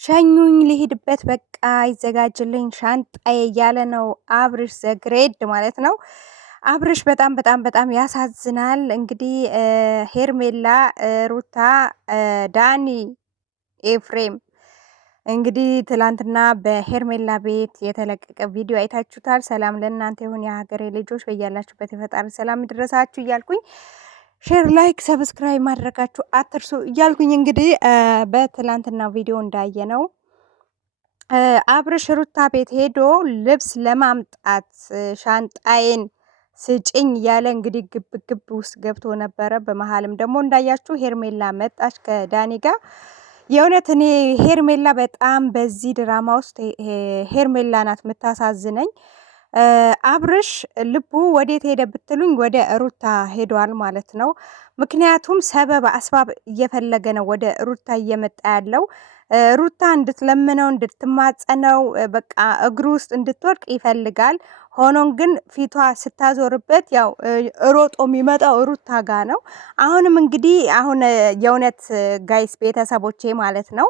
ሸኙኝ ልሂድበት በቃ ይዘጋጅልኝ ሻንጣዬ እያለ ነው አብርሽ ዘግሬድ ማለት ነው። አብርሽ በጣም ያሳዝናል። እንግዲህ ሄርሜላ፣ ሩታ፣ ዳኒ፣ ኤፍሬም እንግዲህ ትላንትና በሄርሜላ ቤት የተለቀቀ ቪዲዮ አይታችሁታል። ሰላም ለእናንተ ይሁን የሀገሬ ልጆች፣ በያላችሁበት የፈጣሪ ሰላም ይድረሳችሁ እያልኩኝ ሼር ላይክ ሰብስክራይብ ማድረጋችሁ አትርሱ እያልኩኝ እንግዲህ በትላንትና ቪዲዮ እንዳየነው አብርሽ ሩታ ቤት ሄዶ ልብስ ለማምጣት ሻንጣዬን ስጭኝ እያለ እንግዲህ ግብ ውስጥ ገብቶ ነበረ። በመሀልም ደግሞ እንዳያችሁ ሄርሜላ መጣች ከዳኒ ጋር። የእውነት እኔ ሄርሜላ በጣም በዚህ ድራማ ውስጥ ሄርሜላ ናት የምታሳዝነኝ። አብርሽ ልቡ ወዴት ሄደ ብትሉኝ ወደ ሩታ ሄዷል ማለት ነው። ምክንያቱም ሰበብ አስባብ እየፈለገ ነው ወደ ሩታ እየመጣ ያለው። ሩታ እንድትለምነው እንድትማጸነው በቃ እግሩ ውስጥ እንድትወድቅ ይፈልጋል። ሆኖም ግን ፊቷ ስታዞርበት ያው ሮጦ የሚመጣው ሩታ ጋ ነው። አሁንም እንግዲህ የእውነት ጋይስ ቤተሰቦቼ ማለት ነው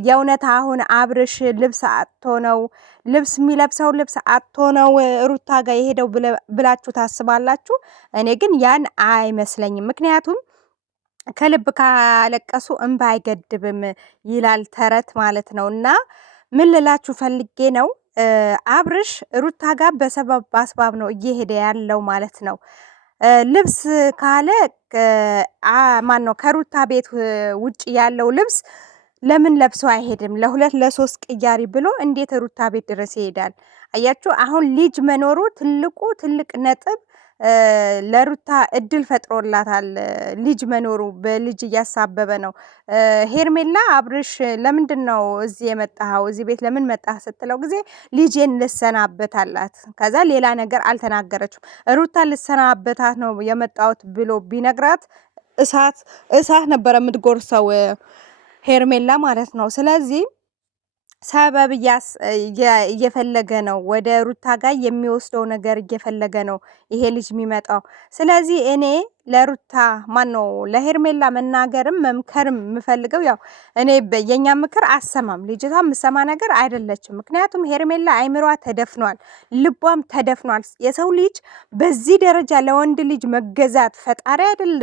የእውነት አሁን አብርሽ ልብስ አጥቶ ነው ልብስ የሚለብሰው ልብስ አጥቶ ነው ሩታ ጋር የሄደው ብላችሁ ታስባላችሁ? እኔ ግን ያን አይመስለኝም። ምክንያቱም ከልብ ካለቀሱ እንባ አይገድብም ይላል ተረት ማለት ነው። እና ምን ልላችሁ ፈልጌ ነው አብርሽ ሩታ ጋር በሰበብ በአስባብ ነው እየሄደ ያለው ማለት ነው። ልብስ ካለ ማን ነው ከሩታ ቤት ውጭ ያለው ልብስ ለምን ለብሶ አይሄድም? ለሁለት ለሶስት ቅያሪ ብሎ እንዴት ሩታ ቤት ድረስ ይሄዳል? አያችሁ፣ አሁን ልጅ መኖሩ ትልቅ ነጥብ ለሩታ እድል ፈጥሮላታል። ልጅ መኖሩ በልጅ እያሳበበ ነው። ሄርሜላ አብርሽ ለምንድን ነው እዚህ የመጣኸው? እዚህ ቤት ለምን መጣህ ስትለው ጊዜ ልጄን ልሰናበት አላት። ከዛ ሌላ ነገር አልተናገረችም። ሩታ ልሰናበታት ነው የመጣሁት ብሎ ቢነግራት እሳት ነበረ የምትጎርሰው ሄርሜላ ማለት ነው። ስለዚህ ሰበብ እየፈለገ ነው፣ ወደ ሩታ ጋር የሚወስደው ነገር እየፈለገ ነው ይሄ ልጅ የሚመጣው። ስለዚህ እኔ ለሩታ ለሄርሜላ መናገርም መምከርም የምፈልገው ያው እኔ የኛ ምክር አሰማም፣ ልጅቷ የምሰማ ነገር አይደለችም። ምክንያቱም ሄርሜላ አይምሯ ተደፍኗል፣ ልቧም ተደፍኗል። የሰው ልጅ በዚህ ደረጃ ለወንድ ልጅ መገዛት ፈጣሪ አይደለ?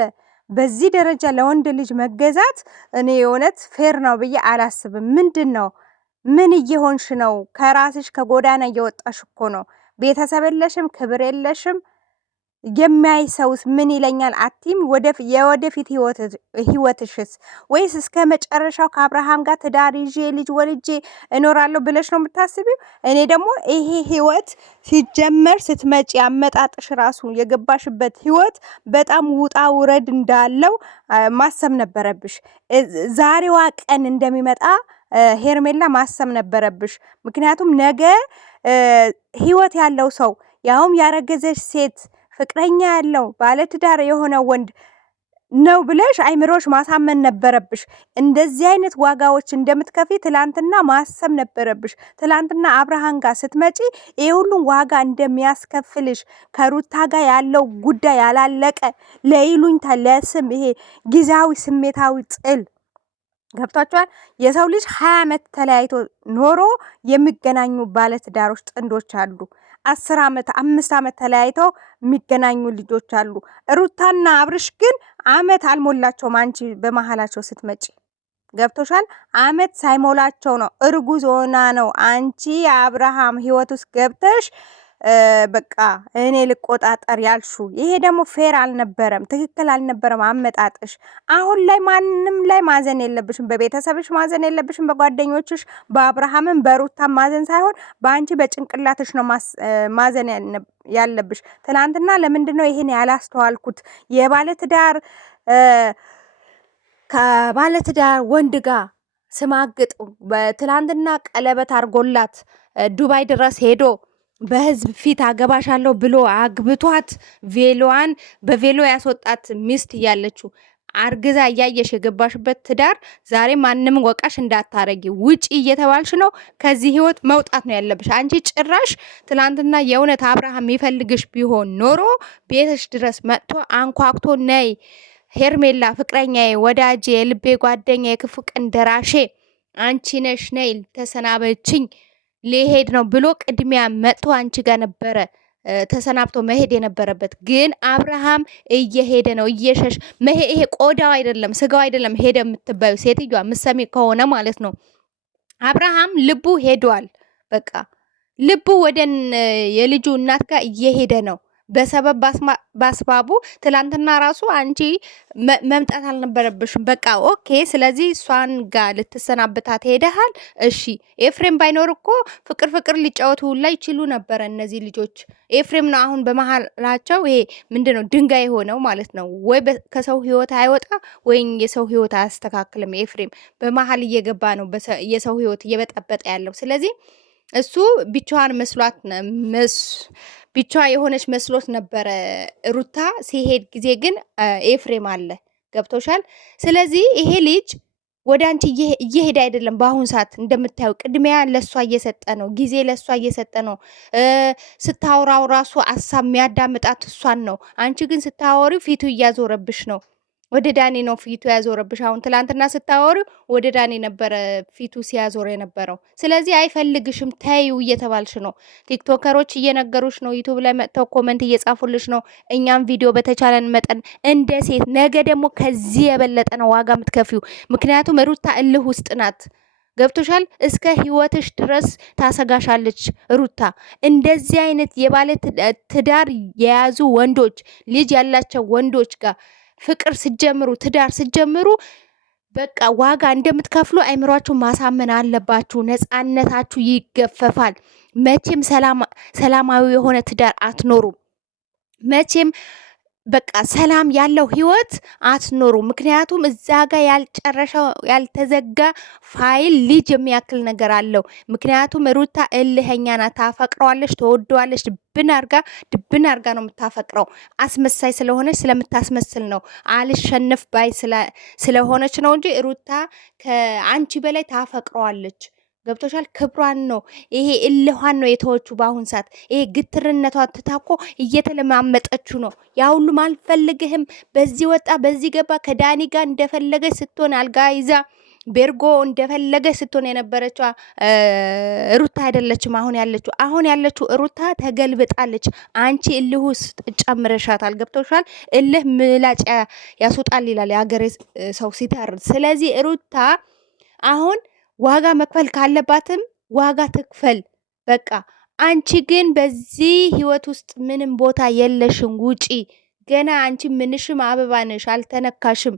በዚህ ደረጃ ለወንድ ልጅ መገዛት እኔ የእውነት ፌር ነው ብዬ አላስብም። ምንድን ነው? ምን እየሆንሽ ነው? ከራስሽ ከጎዳና እየወጣሽ እኮ ነው። ቤተሰብ የለሽም፣ ክብር የለሽም። የሚያይ ሰውስ ምን ይለኛል አቲም? የወደፊት ህይወትሽስ? ወይስ እስከ መጨረሻው ከአብርሃም ጋር ትዳር ይዤ ልጅ ወልጄ እኖራለሁ ብለሽ ነው የምታስቢው? እኔ ደግሞ ይሄ ህይወት ሲጀመር ስትመጪ አመጣጥሽ ራሱ የገባሽበት ህይወት በጣም ውጣ ውረድ እንዳለው ማሰብ ነበረብሽ። ዛሬዋ ቀን እንደሚመጣ ሄርሜላ ማሰብ ነበረብሽ። ምክንያቱም ነገ ህይወት ያለው ሰው ያውም ያረገዘች ሴት ፍቅረኛ ያለው ባለትዳር የሆነ ወንድ ነው ብለሽ አይምሮሽ ማሳመን ነበረብሽ። እንደዚህ አይነት ዋጋዎች እንደምትከፊ ትላንትና ማሰብ ነበረብሽ። ትላንትና አብርሃም ጋር ስትመጪ ይሄ ሁሉ ዋጋ እንደሚያስከፍልሽ ከሩታ ጋር ያለው ጉዳይ ያላለቀ ለይሉኝታ ለስም ይሄ ጊዜያዊ ስሜታዊ ጥል ገብቷቸዋል። የሰው ልጅ 20 ዓመት ተለያይቶ ኖሮ የሚገናኙ ባለትዳሮች ጥንዶች አሉ። 10 ዓመት 5 ዓመት ተለያይተው የሚገናኙ ልጆች አሉ። ሩታና አብርሽ ግን ዓመት አልሞላቸውም። አንቺ በመሃላቸው ስትመጪ ገብቶሻል። ዓመት ሳይሞላቸው ነው እርጉዝ ሆና ነው አንቺ አብርሃም ህይወት ውስጥ ገብተሽ በቃ እኔ ልቆጣጠር ያልሹ። ይሄ ደግሞ ፌር አልነበረም፣ ትክክል አልነበረም አመጣጥሽ። አሁን ላይ ማንም ላይ ማዘን የለብሽም፣ በቤተሰብሽ ማዘን የለብሽም፣ በጓደኞችሽ በአብርሃምን በሩታ ማዘን ሳይሆን በአንቺ በጭንቅላትሽ ነው ማዘን ያለብሽ። ትናንትና ለምንድን ነው ይሄን ያላስተዋልኩት? የባለትዳር ከባለትዳር ወንድ ጋር ስማግጥ በትላንትና ቀለበት አርጎላት ዱባይ ድረስ ሄዶ በህዝብ ፊት አገባሻለሁ ብሎ አግብቷት ቬሎዋን በቬሎ ያስወጣት ሚስት እያለችው አርግዛ እያየሽ የገባሽበት ትዳር ዛሬ ማንም ወቃሽ እንዳታረጊ፣ ውጪ እየተባልሽ ነው። ከዚህ ህይወት መውጣት ነው ያለብሽ። አንቺ ጭራሽ ትላንትና የእውነት አብርሃም ይፈልግሽ ቢሆን ኖሮ ቤትሽ ድረስ መጥቶ አንኳኩቶ ነይ ሄርሜላ ፍቅረኛዬ፣ ወዳጄ፣ የልቤ ጓደኛ፣ የክፉ ቀን ደራሼ አንቺ ነሽ ነይ ተሰናበችኝ ሊሄድ ነው ብሎ ቅድሚያ መጥቶ አንቺ ጋር ነበረ ተሰናብቶ መሄድ የነበረበት። ግን አብርሃም እየሄደ ነው እየሸሽ ይሄ ቆዳው አይደለም ስጋው አይደለም ሄደ የምትባዩ ሴትዮዋ ምሰሚ ከሆነ ማለት ነው። አብርሃም ልቡ ሄዷል። በቃ ልቡ ወደ የልጁ እናት ጋር እየሄደ ነው። በሰበብ ባስባቡ ትላንትና ራሱ አንቺ መምጣት አልነበረብሽም። በቃ ኦኬ። ስለዚህ እሷን ጋር ልትሰናብታት ሄደሃል። እሺ ኤፍሬም ባይኖር እኮ ፍቅር ፍቅር ሊጫወቱ ሁላ ይችሉ ነበረ እነዚህ ልጆች። ኤፍሬም ነው አሁን በመሀላቸው ይሄ ምንድነው ድንጋይ የሆነው ማለት ነው። ወይ ከሰው ህይወት አይወጣ ወይም የሰው ህይወት አያስተካክልም። ኤፍሬም በመሀል እየገባ ነው የሰው ህይወት እየበጠበጠ ያለው። ስለዚህ እሱ ብቻዋን መስሏት ብቻዋ የሆነች መስሎት ነበረ ሩታ ሲሄድ ጊዜ ግን ኤፍሬም አለ። ገብቶሻል? ስለዚህ ይሄ ልጅ ወደ አንቺ እየሄደ አይደለም። በአሁን ሰዓት እንደምታየው ቅድሚያ ለሷ እየሰጠ ነው፣ ጊዜ ለሷ እየሰጠ ነው። ስታወራው ራሱ አሳብ የሚያዳምጣት እሷን ነው። አንቺ ግን ስታወሪው ፊቱ እያዞረብሽ ነው። ወደ ዳኒ ነው ፊቱ ያዞረብሽ። አሁን ትላንትና ስታወሪ ወደ ዳኒ ነበረ ፊቱ ሲያዞር የነበረው። ስለዚህ አይፈልግሽም ተይው እየተባልሽ ነው። ቲክቶከሮች እየነገሩሽ ነው። ዩቱብ ላይ መጥተው ኮመንት እየጻፉልሽ ነው። እኛም ቪዲዮ በተቻለን መጠን እንደ ሴት ነገ ደግሞ ከዚህ የበለጠ ነው ዋጋ የምትከፊው። ምክንያቱም ሩታ እልህ ውስጥ ናት። ገብቶሻል? እስከ ህይወትሽ ድረስ ታሰጋሻለች ሩታ። እንደዚህ አይነት የባለ ትዳር የያዙ ወንዶች ልጅ ያላቸው ወንዶች ጋር ፍቅር ስጀምሩ ትዳር ስጀምሩ በቃ ዋጋ እንደምትከፍሉ አይምሯችሁ ማሳመን አለባችሁ። ነፃነታችሁ ይገፈፋል። መቼም ሰላማዊ የሆነ ትዳር አትኖሩም። መቼም በቃ ሰላም ያለው ህይወት አትኖሩ። ምክንያቱም እዛ ጋር ያልጨረሰው ያልተዘጋ ፋይል ልጅ የሚያክል ነገር አለው። ምክንያቱም ሩታ እልኸኛ ናት። ታፈቅረዋለች፣ ተወደዋለች። ድብን አርጋ ነው የምታፈቅረው። አስመሳይ ስለሆነች ስለምታስመስል ነው። አልሸነፍ ባይ ስለሆነች ነው እንጂ ሩታ ከአንቺ በላይ ታፈቅረዋለች። ገብቶሻል? ክብሯን ነው ይሄ እልኋን ነው የተወቹ። በአሁን ሰዓት ይሄ ግትርነቷ ትታኮ እየተለማመጠችው ነው። ያ ሁሉም አልፈልግህም፣ በዚህ ወጣ በዚህ ገባ፣ ከዳኒ ጋር እንደፈለገች ስትሆን አልጋ ይዛ ቤርጎ እንደፈለገች ስትሆን የነበረችው ሩታ አይደለችም አሁን ያለችው ሩታ ተገልብጣለች። አንቺ እልህ ውስጥ ጨምረሻታል። ገብቶሻል? እልህ ምላጭ ያስወጣል ይላል የሀገሬ ሰው ሲተርት። ስለዚህ ሩታ አሁን ዋጋ መክፈል ካለባትም ዋጋ ትክፈል። በቃ አንቺ ግን በዚህ ህይወት ውስጥ ምንም ቦታ የለሽም። ውጪ። ገና አንቺ ምንሽም አበባ ነሽ፣ አልተነካሽም።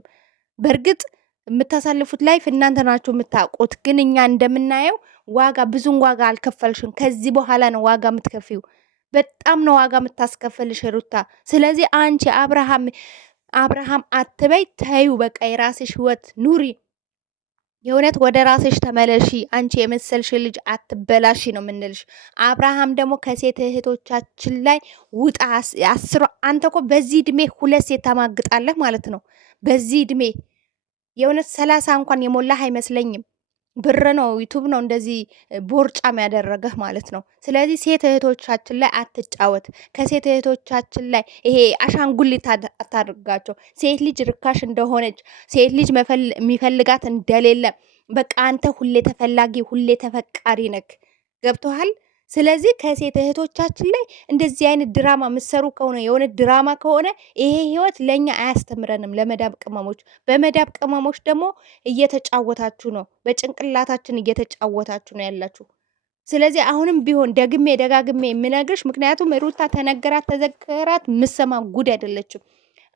በእርግጥ የምታሳልፉት ላይፍ እናንተ ናችሁ የምታውቁት። ግን እኛ እንደምናየው ዋጋ ብዙን ዋጋ አልከፈልሽም። ከዚህ በኋላ ነው ዋጋ የምትከፊው። በጣም ነው ዋጋ የምታስከፈልሽ ሩታ። ስለዚህ አንቺ አብርሃም አትበይ፣ ተዩ። በቃ የራስሽ ህይወት ኑሪ። የእውነት ወደ ራስሽ ተመለሺ። አንቺ የመሰልሽ ልጅ አትበላሺ ነው የምንልሽ። አብርሃም ደግሞ ከሴት እህቶቻችን ላይ ውጣ። አንተ እኮ በዚህ እድሜ 2 ሴት ታማግጣለህ ማለት ነው። በዚህ እድሜ የእውነት 30 እንኳን የሞላህ አይመስለኝም። ብር ነው ዩቱብ ነው እንደዚህ ቦርጫም ያደረገህ ማለት ነው። ስለዚህ ሴት እህቶቻችን ላይ አትጫወት። ከሴት እህቶቻችን ላይ ይሄ አሻንጉሊት አታድርጋቸው። ሴት ልጅ ርካሽ እንደሆነች፣ ሴት ልጅ የሚፈልጋት እንደሌለ፣ በቃ አንተ ሁሌ ተፈላጊ ሁሌ ተፈቃሪ ነክ። ገብቶሃል? ስለዚህ ከሴት እህቶቻችን ላይ እንደዚህ አይነት ድራማ ምሰሩ ከሆነ የሆነ ድራማ ከሆነ ይሄ ህይወት ለኛ አያስተምረንም። ለመዳብ ቅመሞች፣ በመዳብ ቅመሞች ደግሞ እየተጫወታችሁ ነው። በጭንቅላታችን እየተጫወታችሁ ነው ያላችሁ። ስለዚህ አሁንም ቢሆን ደግሜ ደጋግሜ የምነግርሽ፣ ምክንያቱም ሩታ ተነገራት ተዘከራት ምሰማ ጉድ አይደለችም።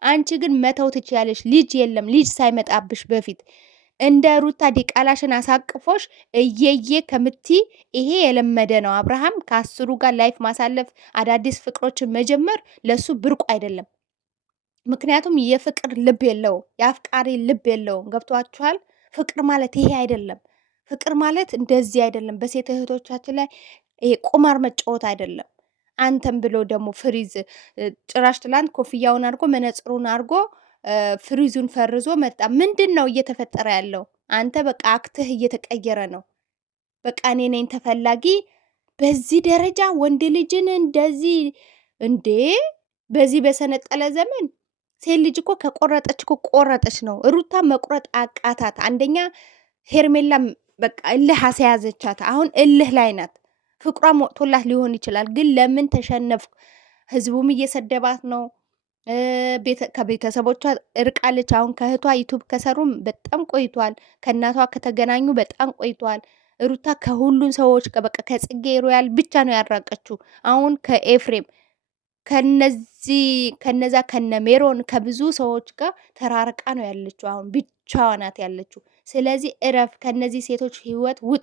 አንቺ ግን መተው ትችያለሽ። ልጅ የለም ልጅ ሳይመጣብሽ በፊት እንደ ሩታ ዲቃላሽን አሳቅፎሽ እየየ ከምቲ ይሄ የለመደ ነው። አብርሃም ከአስሩ ጋር ላይፍ ማሳለፍ አዳዲስ ፍቅሮችን መጀመር ለሱ ብርቁ አይደለም። ምክንያቱም የፍቅር ልብ የለውም፣ የአፍቃሪ ልብ የለውም። ገብቷችኋል? ፍቅር ማለት ይሄ አይደለም። ፍቅር ማለት እንደዚህ አይደለም። በሴት እህቶቻችን ላይ ይሄ ቁማር መጫወት አይደለም። አንተም ብሎ ደግሞ ፍሪዝ ጭራሽ ትላንት ኮፍያውን አድርጎ መነጽሩን አድርጎ ፍሪዙን ፈርዞ መጣ። ምንድን ነው እየተፈጠረ ያለው? አንተ በቃ አክትህ እየተቀየረ ነው። በቃ እኔ ነኝ ተፈላጊ። በዚህ ደረጃ ወንድ ልጅን እንደዚህ እንዴ! በዚህ በሰነጠለ ዘመን ሴት ልጅ እኮ ከቆረጠች እኮ ቆረጠች ነው። ሩታ መቁረጥ አቃታት። አንደኛ ሄርሜላ በቃ እልህ አስያዘቻት። አሁን እልህ ላይ ናት። ፍቅሯም ወጥቶላት ሊሆን ይችላል፣ ግን ለምን ተሸነፍኩ? ህዝቡም እየሰደባት ነው። ከቤተሰቦቿ እርቃለች። አሁን ከእህቷ ዩቱብ ከሰሩም በጣም ቆይቷል። ከእናቷ ከተገናኙ በጣም ቆይቷል። ሩታ ከሁሉን ሰዎች በቃ ከጽጌ ሮያል ብቻ ነው ያራቀችው። አሁን ከኤፍሬም ከነዛ ከነሜሮን ከብዙ ሰዎች ጋር ተራርቃ ነው ያለችው። አሁን ብቻዋ ናት ያለችው። ስለዚህ እረፍ፣ ከነዚህ ሴቶች ህይወት ውጥ።